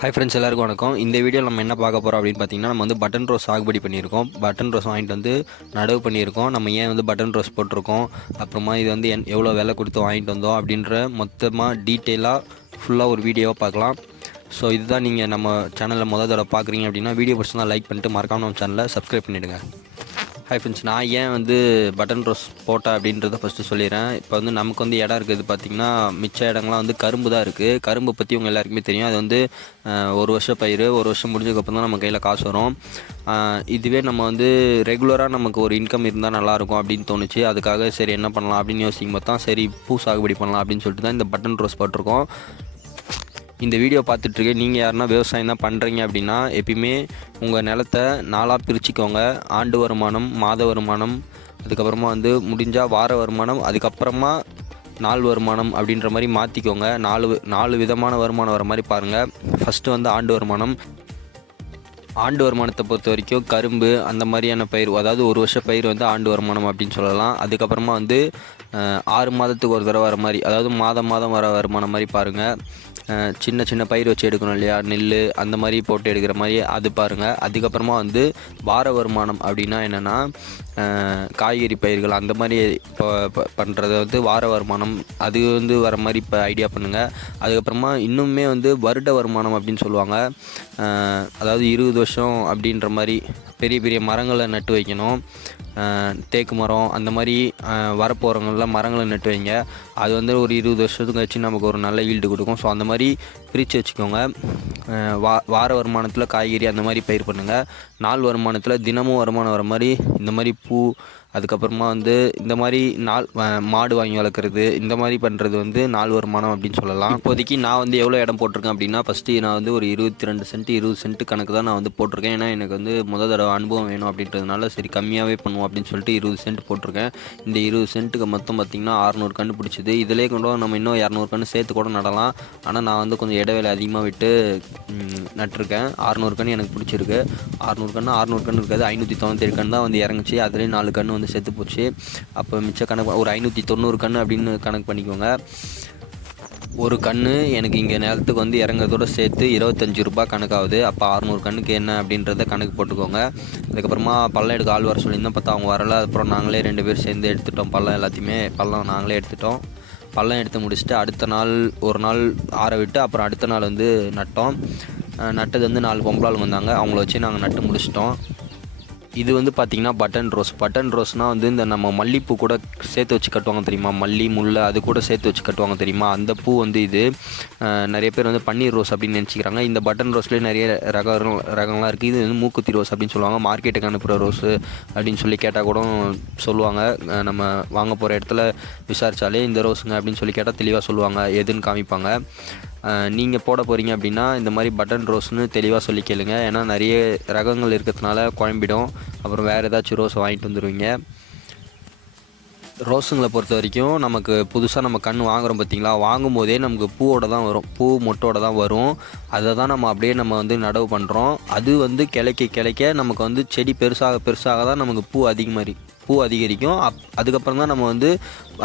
Hi friends எல்லாருக்கும் வணக்கம். இந்த வீடியோ நம்ம என்ன பார்க்க போகிறோம் அப்படின்னு பார்த்தீங்கன்னா நம்ம வந்து பட்டன் ரோஸ் சாகுபடி பண்ணியிருக்கோம். பட்டன் ரோஸ் வாங்கிட்டு வந்து நடவு பண்ணியிருக்கோம். நம்ம ஏன் வந்து பட்டன் ரோஸ் போட்டிருக்கோம்? அப்புறமா இது வந்து என் எவ்வளோ விலை கொடுத்து வாங்கிட்டு வந்தோம் அப்படின்ற மொத்தமாக டீட்டெயிலாக ஃபுல்லாக ஒரு வீடியோவாக பார்க்கலாம். ஸோ இதுதான் நீங்கள் நம்ம சேனலில் முதல் தடவை பார்க்குறீங்க அப்படின்னா வீடியோ பிடிச்சிருந்தால் லைக் பண்ணிட்டு மறக்காம நம்ம சேனலை சப்ஸ்கிரைப் பண்ணிவிடுங்க ஹாய் ஃப்ரெண்ட்ஸ் நான் ஏன் வந்து பட்டன் ரோஸ் போட்டேன் அப்படின்றத ஃபஸ்ட்டு சொல்லிடுறேன். இப்போ வந்து நமக்கு வந்து இடம் இருக்குது. பார்த்திங்கன்னா மிச்ச இடங்கள்லாம் வந்து கரும்பு தான் இருக்குது கரும்பு பற்றி உங்கள் எல்லாருக்குமே தெரியும். அது வந்து ஒரு வருஷம் பயிர் ஒரு வருஷம் முடிஞ்சதுக்கப்புறம் தான் நம்ம கையில் காசு வரும். இதுவே நம்ம வந்து ரெகுலராக நமக்கு ஒரு இன்கம் இருந்தால் நல்லாயிருக்கும் அப்படின்னு தோணுச்சு. அதுக்காக சரி என்ன பண்ணலாம் அப்படின்னு யோசிக்கும் போது தான் சரி பூ சாகுபடி பண்ணலாம் அப்படின்னு சொல்லிட்டு தான் இந்த பட்டன் ரோஸ் போட்டிருக்கோம். இந்த வீடியோ பார்த்துட்ருக்க நீங்கள் யாருன்னா விவசாயம் தான் பண்ணுறீங்க அப்படின்னா எப்பயுமே உங்கள் நிலத்தை நாளாக பிரிச்சுக்கோங்க. ஆண்டு வருமானம் மாத வருமானம் அதுக்கப்புறமா வந்து முடிஞ்சால் வார வருமானம் அதுக்கப்புறமா நாள் வருமானம் அப்படின்ற மாதிரி மாற்றிக்கோங்க நாலு நாலு விதமான வருமானம் வர மாதிரி பாருங்கள் ஃபஸ்ட்டு வந்து ஆண்டு வருமானம். ஆண்டு வருமானத்தை பொறுத்த வரைக்கும் கரும்பு அந்த மாதிரியான பயிர் அதாவது ஒரு வருஷ பயிர் வந்து ஆண்டு வருமானம் அப்படின்னு சொல்லலாம். அதுக்கப்புறமா வந்து ஆறு மாதத்துக்கு ஒரு தடவை வர மாதிரி அதாவது மாதம் மாதம் வர வருமானம் மாதிரி பாருங்கள் சின்ன சின்ன பயிர் வச்சு எடுக்கணும் இல்லையா? நெல் அந்த மாதிரி போட்டு எடுக்கிற மாதிரி அது பாருங்கள் அதுக்கப்புறமா வந்து வார வருமானம் அப்படின்னா என்னென்னா காய்கறி பயிர்கள் அந்த மாதிரி இப்போ பண்ணுறத வந்து வார வருமானம் அது வந்து வர மாதிரி இப்போ ஐடியா பண்ணுங்கள் அதுக்கப்புறமா இன்னுமே வந்து வருட வருமானம் அப்படின்னு சொல்லுவாங்க. அதாவது இருபது வருஷம் அப்படின்ற மாதிரி பெரிய பெரிய மரங்களை நட்டு வைக்கணும். தேக்கு மரம் அந்த மாதிரி அஹ், வரப்போகிறவங்களாம் மரங்களை நட்டு வைங்க. அது வந்து ஒரு இருபது வருஷத்துக்கு கழிச்சு நமக்கு ஒரு நல்ல ஈல்டு கொடுக்கும். ஸோ அந்த மாதிரி பிரித்து வச்சுக்கோங்க. வா வார வருமானத்தில் காய்கறி அந்த மாதிரி பயிர் பண்ணுங்கள் நாள் வருமானத்தில் தினமும் வருமானம் வர மாதிரி இந்த மாதிரி பூ அதுக்கப்புறமா வந்து இந்த மாதிரி நாள் மாடு வாங்கி வளர்க்குறது இந்த மாதிரி பண்ணுறது வந்து நாள் வருமானம் அப்படின்னு சொல்லலாம். இப்போதைக்கு நான் வந்து எவ்வளோ இடம் போட்டிருக்கேன் அப்படின்னா ஃபஸ்ட்டு நான் வந்து ஒரு இருபத்தி ரெண்டு சென்ட் இருபது சென்ட் கணக்கு தான் நான் வந்து போட்டிருக்கேன். ஏன்னா எனக்கு வந்து முத தடவை அனுபவம் வேணும் அப்படின்றதுனால சரி கம்மியாகவே பண்ணுவோம் அப்படின்னு சொல்லிட்டு இருபது சென்ட் போட்டிருக்கேன். இந்த இருபது சென்ட்டுக்கு மொத்தம் பார்த்திங்கன்னா அறநூறு கன்று பிடிச்சிது. இதிலே கொண்டு நம்ம இன்னும் இரநூறு கன்று சேர்த்து கூட நடலாம். ஆனால் நான் வந்து கொஞ்சம் இடைவேளை அதிகமாக விட்டு நட்டிருக்கேன். அறநூறு கன்று எனக்கு பிடிச்சிருக்கு. அறநூறு கன்று அறநூறு கன்று இருக்காது ஐநூற்றி தொண்ணூற்றி கன்று தான் வந்து இறங்குச்சு. அதுலேயும் நாலு கன்று வந்து செத்து போச்சு. அப்போ மிச்ச கணக்கு ஒரு ஐநூற்றி தொண்ணூறு கன்று அப்படின்னு கணக்கு பண்ணிக்கோங்க. ஒரு கன்று எனக்கு இங்கே நிலத்துக்கு வந்து இறங்குறதோட சேர்த்து இருபத்தஞ்சி ரூபாய் கணக்காகுது. அப்போ அறநூறு கண்ணுக்கு என்ன அப்படின்றத கணக்கு போட்டுக்கோங்க. அதுக்கப்புறமா பள்ளம் எடுக்க ஆள் வர சொல்லியிருந்தோம். பார்த்தா அவங்க வரல. அப்புறம் நாங்களே ரெண்டு பேர் சேர்ந்து எடுத்துட்டோம் பள்ளம் எல்லாத்தையுமே. பள்ளம் நாங்களே எடுத்துட்டோம். பள்ளம் எடுத்து முடிச்சுட்டு அடுத்த நாள் ஒரு நாள் ஆற விட்டு அப்புறம் அடுத்த நாள் வந்து நட்டோம். நட்டது வந்து நாலு பொம்பளாள் வந்தாங்க. அவங்கள வச்சு நாங்கள் நட்டு முடிச்சிட்டோம். இது வந்து பார்த்திங்கன்னா பட்டன் ரோஸ் பட்டன் ரோஸ்னால் வந்து இந்த நம்ம மல்லிப்பூ கூட சேர்த்து வச்சு கட்டுவாங்க தெரியுமா? மல்லி முல்லை அது கூட சேர்த்து வச்சு கட்டுவாங்க தெரியுமா? அந்த பூ வந்து இது நிறைய பேர் வந்து பன்னீர் ரோஸ் அப்படின்னு நினச்சிக்கிறாங்க. இந்த பட்டன் ரோஸ்லேயே நிறைய ரகம் ரகம்லாம் இருக்குது இது வந்து மூக்குத்தி ரோஸ் அப்படின்னு சொல்லுவாங்க. மார்க்கெட்டுக்கு அனுப்புகிற ரோஸு அப்படின்னு சொல்லி கேட்டால் கூட சொல்லுவாங்க. நம்ம வாங்க போகிற இடத்துல விசாரித்தாலே இந்த ரோஸுங்க அப்படின்னு சொல்லி கேட்டால் தெளிவாக சொல்லுவாங்க. எதுன்னு காமிப்பாங்க. நீங்கள் போட போகிறீங்க அப்படின்னா இந்த மாதிரி பட்டன் ரோஸ்னு தெளிவாக சொல்லி கேளுங்க. ஏன்னா நிறைய ரகங்கள் இருக்கிறதுனால குழம்பிடும் அப்புறம் வேறு ஏதாச்சும் ரோஸ் வாங்கிட்டு வந்துடுவீங்க ரோஸுங்களை பொறுத்த வரைக்கும் நமக்கு புதுசாக நம்ம கண் வாங்குறோம் பார்த்தீங்களா வாங்கும் போதே நமக்கு பூவோட தான் வரும். பூ மொட்டோட தான் வரும். அதை தான் நம்ம அப்படியே நம்ம வந்து நடவு பண்ணுறோம் அது வந்து கிளைக்க கிளைக்க நமக்கு வந்து செடி பெருசாக பெருசாக தான் நமக்கு பூ அதிகமாரி பூ அதிகரிக்கும். அப் அதுக்கப்புறம் தான் நம்ம வந்து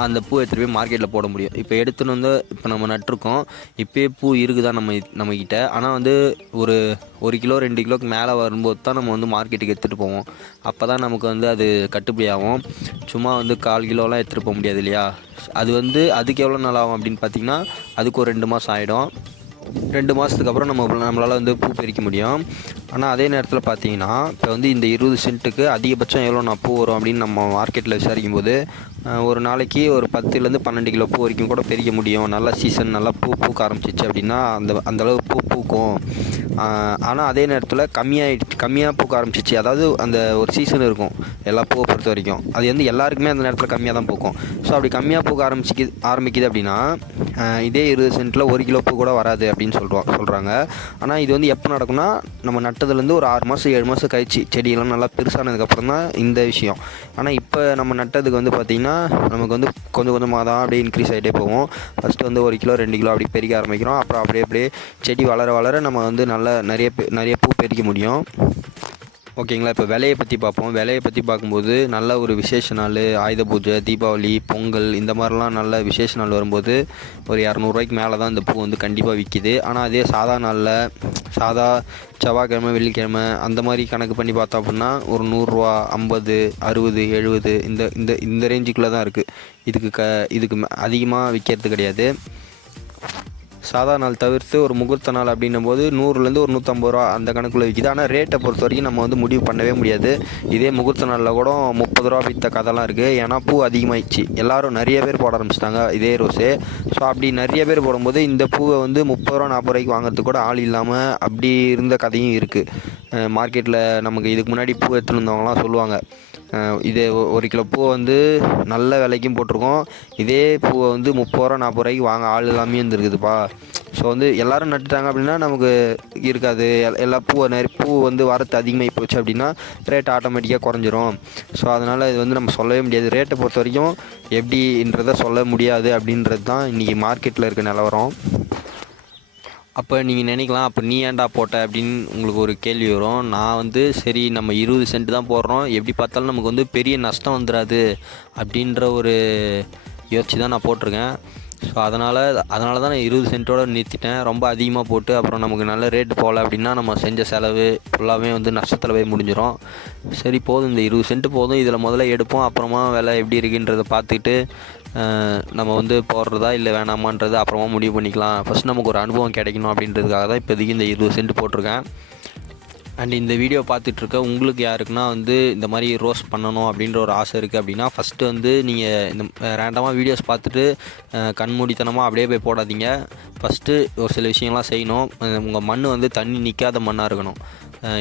அந்த பூ எடுத்துகிட்டு போய் மார்க்கெட்டில் போட முடியும். இப்போ எடுத்துன்னு வந்து இப்போ நம்ம நட்டிருக்கோம். இப்போயே பூ இருக்குதா நம்ம நம்மக்கிட்ட ஆனால் வந்து ஒரு ஒரு கிலோ ரெண்டு கிலோக்கு மேலே வரும்போது தான் நம்ம வந்து மார்க்கெட்டுக்கு எடுத்துகிட்டு போவோம். அப்போ தான் நமக்கு வந்து அது கட்டுப்படி ஆகும். சும்மா வந்து கால் கிலோலாம் எடுத்துகிட்டு போக முடியாது இல்லையா? அது வந்து அதுக்கு எவ்வளோ நாள் ஆகும் அப்படின்னு பார்த்தீங்கன்னா அதுக்கு ஒரு ரெண்டு மாதம் ஆகிடும் ரெண்டு மாதத்துக்கு அப்புறம் நம்ம நம்மளால் வந்து பூ பறிக்க முடியும். ஆனால் அதே நேரத்தில் பார்த்தீங்கன்னா இப்போ வந்து இந்த இருபது சென்ட்டுக்கு அதிகபட்சம் எவ்வளோ நான் பூ வரும் அப்படின்னு நம்ம மார்க்கெட்டில் விசாரிக்கும் போது ஒரு நாளைக்கு ஒரு பத்துலேருந்து பன்னெண்டு கிலோ பூ வரைக்கும் கூட பெரிய முடியும். நல்ல சீசன் நல்லா பூ பூக்க ஆரம்பிச்சிச்சு அப்படின்னா அந்த அந்த அளவு பூ பூக்கும். ஆனால் அதே நேரத்தில் கம்மியாகிடுச்சு கம்மியாக பூக்க ஆரம்பிச்சிச்சு. அதாவது அந்த ஒரு சீசன் இருக்கும். எல்லா பூவை பொறுத்த வரைக்கும். அது வந்து எல்லாருக்குமே அந்த நேரத்தில் கம்மியாக தான் பூக்கும். ஸோ அப்படி கம்மியாக பூக்க ஆரம்பிச்சிக்கு ஆரம்பிக்குது அப்படின்னா இதே இருபது சென்ட்டில் ஒரு கிலோ பூ கூட வராது அப்படின்னு சொல்கிறோம் சொல்கிறாங்க ஆனால் இது வந்து எப்போ நடக்கும்னா நம்ம நட்டதுலேருந்து ஒரு ஆறு மாதம் ஏழு மாதம் கழிச்சு செடியெல்லாம் நல்லா பெருசானதுக்கப்புறம் தான் இந்த விஷயம். ஆனால் இப்போ நம்ம நட்டதுக்கு வந்து பார்த்திங்கன்னா நமக்கு வந்து கொஞ்சம் கொஞ்சமாக தான் அப்படியே இன்க்ரீஸ் ஆகிட்டே போகும். ஃபஸ்ட்டு வந்து ஒரு கிலோ ரெண்டு கிலோ அப்படி பெருக்க ஆரம்பிக்கிறோம். அப்புறம் அப்படியே அப்படியே செடி வளர வளர நம்ம வந்து நல்ல நிறைய நிறைய பூ பெருக்க முடியும். ஓகேங்களா இப்போ விலையை பற்றி பார்ப்போம். விலையை பற்றி பார்க்கும்போது நல்ல ஒரு விசேஷ நாள் ஆயுத பூஜை தீபாவளி பொங்கல் இந்த மாதிரிலாம் நல்ல விசேஷ நாள் வரும்போது ஒரு இரநூறுவாய்க்கு மேலே தான் இந்த பூ வந்து கண்டிப்பாக விற்கிது ஆனால் அதே சாதா நாளில் சாதா செவ்வாய்க்கிழமை வெள்ளிக்கிழமை அந்த மாதிரி கணக்கு பண்ணி பார்த்தோம் அப்படின்னா ஒரு நூறுரூவா ஐம்பது அறுபது எழுபது இந்த இந்த இந்த ரேஞ்சுக்குள்ளே தான் இருக்குது இதுக்கு க இதுக்கு அதிகமாக விற்கிறது கிடையாது. சாதா நாள் தவிர்த்து ஒரு முகூர்த்த நாள் அப்படின்னும் போது நூறுலேருந்து ஒரு நூற்றம்பது ரூபா அந்த கணக்குள்ள விற்கிது ஆனால் ரேட்டை பொறுத்த வரைக்கும் நம்ம வந்து முடிவு பண்ணவே முடியாது. இதே முகூர்த்த நாளில் கூட முப்பது ரூபா விற்ற கதைலாம் இருக்குது ஏன்னா பூ அதிகமாகிடுச்சு எல்லோரும் நிறைய பேர் போட ஆரம்பிச்சிட்டாங்க இதே ரோஸு ஸோ அப்படி நிறைய பேர் போடும்போது இந்த பூவை வந்து முப்பது ரூபா நாற்பது ரூபாய்க்கு வாங்குறதுக்கு கூட ஆள் இல்லாமல் அப்படி இருந்த கதையும் இருக்குது மார்க்கெட்டில் நமக்கு இதுக்கு முன்னாடி பூ எடுத்துன்னு இருந்தவங்களாம் சொல்லுவாங்க. இது ஒரு கிலோ பூவை வந்து நல்ல விலைக்கும் போட்டிருக்கோம். இதே பூவை வந்து முப்பது ரூபா நாற்பது ரூபாய்க்கு வாங்க ஆள் எல்லாமே இருந்திருக்குதுப்பா. ஸோ வந்து எல்லோரும் நட்டுட்டாங்க அப்படின்னா நமக்கு இருக்காது. எல்லா பூ நிறைய பூ வந்து வரத்து அதிகமாகி போச்சு அப்படின்னா ரேட் ஆட்டோமேட்டிக்காக குறைஞ்சிரும். ஸோ அதனால் இது வந்து நம்ம சொல்லவே முடியாது. ரேட்டை பொறுத்த வரைக்கும் எப்படின்றத சொல்ல முடியாது அப்படின்றது தான் இன்றைக்கி மார்க்கெட்டில் இருக்க நிலவரம். அப்போ நீங்கள் நினைக்கலாம் அப்போ நீ ஏன்டா போட்ட அப்படின்னு உங்களுக்கு ஒரு கேள்வி வரும். நான் வந்து சரி நம்ம இருபது சென்ட் தான் போடுறோம். எப்படி பார்த்தாலும் நமக்கு வந்து பெரிய நஷ்டம் வந்துடாது அப்படின்ற ஒரு யோசிச்சு தான் நான் போட்டிருக்கேன். ஸோ அதனால் அதனால தான் நான் இருபது சென்ட்டோட நிறுத்திட்டேன். ரொம்ப அதிகமாக போட்டு அப்புறம் நமக்கு நல்ல ரேட்டு போகல அப்படின்னா நம்ம செஞ்ச செலவு ஃபுல்லாகவே வந்து நஷ்டத்தில் போய் முடிஞ்சிடும் சரி போதும். இந்த இருபது சென்ட் போதும். இதில் முதல்ல எடுப்போம். அப்புறமா விலை எப்படி இருக்குன்றதை பார்த்துக்கிட்டு நம்ம வந்து போடுறதா இல்லை வேணாமான்றது அப்புறமா முடிவு பண்ணிக்கலாம். ஃபஸ்ட் நமக்கு ஒரு அனுபவம் கிடைக்கணும் அப்படின்றதுக்காக தான் இப்போதைக்கு இந்த இருபது சென்ட் போட்டிருக்கேன். அண்ட் இந்த வீடியோ பார்த்துட்ருக்க உங்களுக்கு யாருக்குன்னா வந்து இந்த மாதிரி ரோஸ் பண்ணணும் அப்படின்ற ஒரு ஆசை இருக்குது அப்படின்னா ஃபஸ்ட்டு வந்து நீங்கள் இந்த ரேண்டமாக வீடியோஸ் பார்த்துட்டு கண்மூடித்தனமாக அப்படியே போய் போடாதீங்க. ஃபஸ்ட்டு ஒரு சில விஷயங்கள்லாம் செய்யணும். உங்கள் மண் வந்து தண்ணி நிற்காத மண்ணாக இருக்கணும்.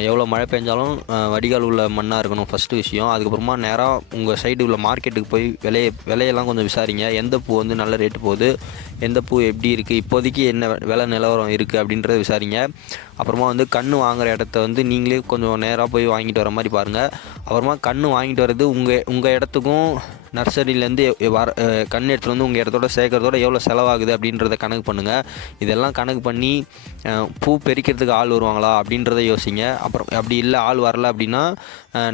எவ்வளோ மழை பெஞ்சாலும் வடிகால் உள்ள மண்ணாக இருக்கணும் ஃபஸ்ட்டு விஷயம். அதுக்கப்புறமா நேராக உங்கள் சைடு உள்ள மார்க்கெட்டுக்கு போய் விலைய விலையெல்லாம் கொஞ்சம் விசாரிங்க. எந்த பூ வந்து நல்ல ரேட்டு போகுது? எந்த பூ எப்படி இருக்குது இப்போதைக்கு என்ன விலை நிலவரம் இருக்குது அப்படின்றத விசாரிங்க. அப்புறமா வந்து கன்று வாங்குற இடத்த வந்து நீங்களே கொஞ்சம் நேராக போய் வாங்கிட்டு வர மாதிரி பாருங்கள் அப்புறமா கன்று வாங்கிட்டு வர்றது உங்கள் உங்கள் இடத்துக்கும் நர்சரியிலேருந்து வர கண் கன்று எடுத்துகிட்டு வந்து உங்கள் இடத்தோட சேர்க்குறதோட எவ்வளோ செலவாகுது அப்படின்றத கணக்கு பண்ணுங்கள் இதெல்லாம் கணக்கு பண்ணி பூ பெருக்கிறதுக்கு ஆள் வருவாங்களா அப்படின்றத யோசிங்க. அப்புறம் அப்படி இல்லை ஆள் வரல அப்படின்னா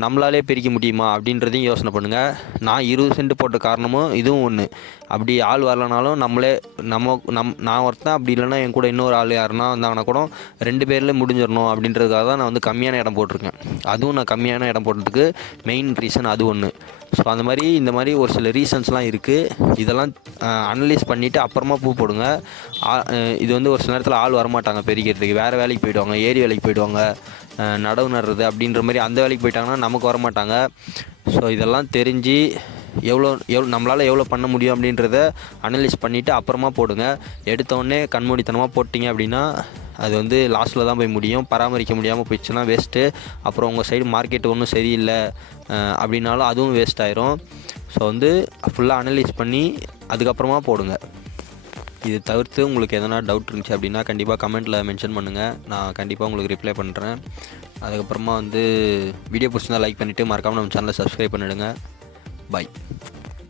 நம்மளாலே பிரிக்க முடியுமா அப்படின்றதையும் யோசனை பண்ணுங்கள் நான் இருபது சென்ட் போட்ட காரணமும் இதுவும் ஒன்று அப்படி ஆள் வரலனாலும் நம்மளே நம்ம நம் நான் ஒருத்தன் அப்படி இல்லைன்னா என் கூட இன்னொரு ஆள் யாருன்னா வந்தாங்கன்னா கூட ரெண்டு பேரில் முடிஞ்சிடணும் அப்படின்றதுக்காக தான் நான் வந்து கம்மியான இடம் போட்டிருக்கேன். அதுவும் நான் கம்மியான இடம் போட்டதுக்கு மெயின் ரீசன் அது ஒன்று ஸோ அந்த மாதிரி இந்த மாதிரி ஒரு சில ரீசன்ஸ்லாம் இருக்குது இதெல்லாம் அனலைஸ் பண்ணிவிட்டு அப்புறமா பூ போடுங்க. ஆ- இது வந்து ஒரு சில நேரத்தில் ஆள் வரமாட்டாங்க பெருக்கிறதுக்கு வேறு வேலைக்கு போயிடுவாங்க ஏரி வேலைக்கு போயிடுவாங்க நடவு நடுறது அப்படின்ற மாதிரி அந்த வேலைக்கு போயிட்டாங்கன்னா நமக்கு வரமாட்டாங்க. ஸோ இதெல்லாம் தெரிஞ்சு எவ்வளோ எவ்வளோ நம்மளால் எவ்வளோ பண்ண முடியும் அப்படின்றத அனலைஸ் பண்ணிவிட்டு அப்புறமா போடுங்க. எடுத்தோடனே கண்மூடித்தனமாக போட்டிங்க அப்படின்னா அது வந்து லாஸ்ட்டில் தான் போய் முடியும். பராமரிக்க முடியாமல் போயிடுச்சுன்னா வேஸ்ட்டு அப்புறம் உங்கள் சைடு மார்க்கெட் ஒன்றும் சரியில்லை அப்படின்னாலும் அதுவும் வேஸ்ட் ஆயிரும். ஸோ வந்து ஃபுல்லாக அனலைஸ் பண்ணி அதுக்கப்புறமா போடுங்க. இது தவிர்த்து உங்களுக்கு எதனா டவுட் இருந்துச்சு அப்படின்னா கண்டிப்பாக கமெண்ட்டில் மென்ஷன் பண்ணுங்கள் நான் கண்டிப்பாக உங்களுக்கு ரிப்ளை பண்ணுறேன் அதுக்கப்புறமா வந்து வீடியோ பிடிச்சிருந்தா லைக் பண்ணிவிட்டு மறக்காமல் நம்ம சேனலை சப்ஸ்கிரைப் பண்ணிவிடுங்க பாய்